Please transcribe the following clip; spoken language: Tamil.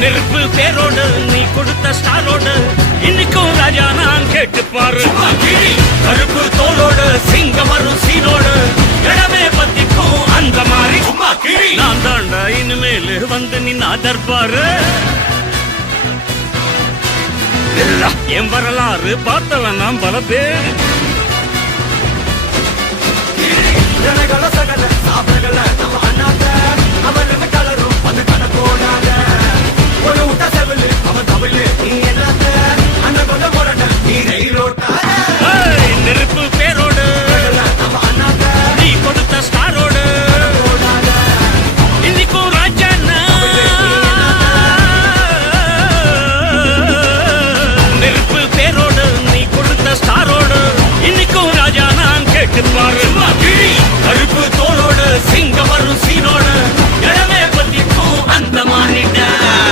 நெருப்பு பேரோடு நீ கொடுத்த ஸ்டாரோடு இன்னைக்கும் ராஜா நான் கேட்டு பாரு. கருப்பு தோளோடு சிங்கம் வரும் சீனோடு இடமே பத்திக்கும் அந்த மாதிரி நான் தாண்டா இனிமேல் வந்து நின்னா தர்பாரு. என் வரலாறு பார்த்தவன் நாம் பல பேர். சகல சாப்பிடல நம்ம அண்ணாத்த அவருக்கு கலரும் அது கணக்கோட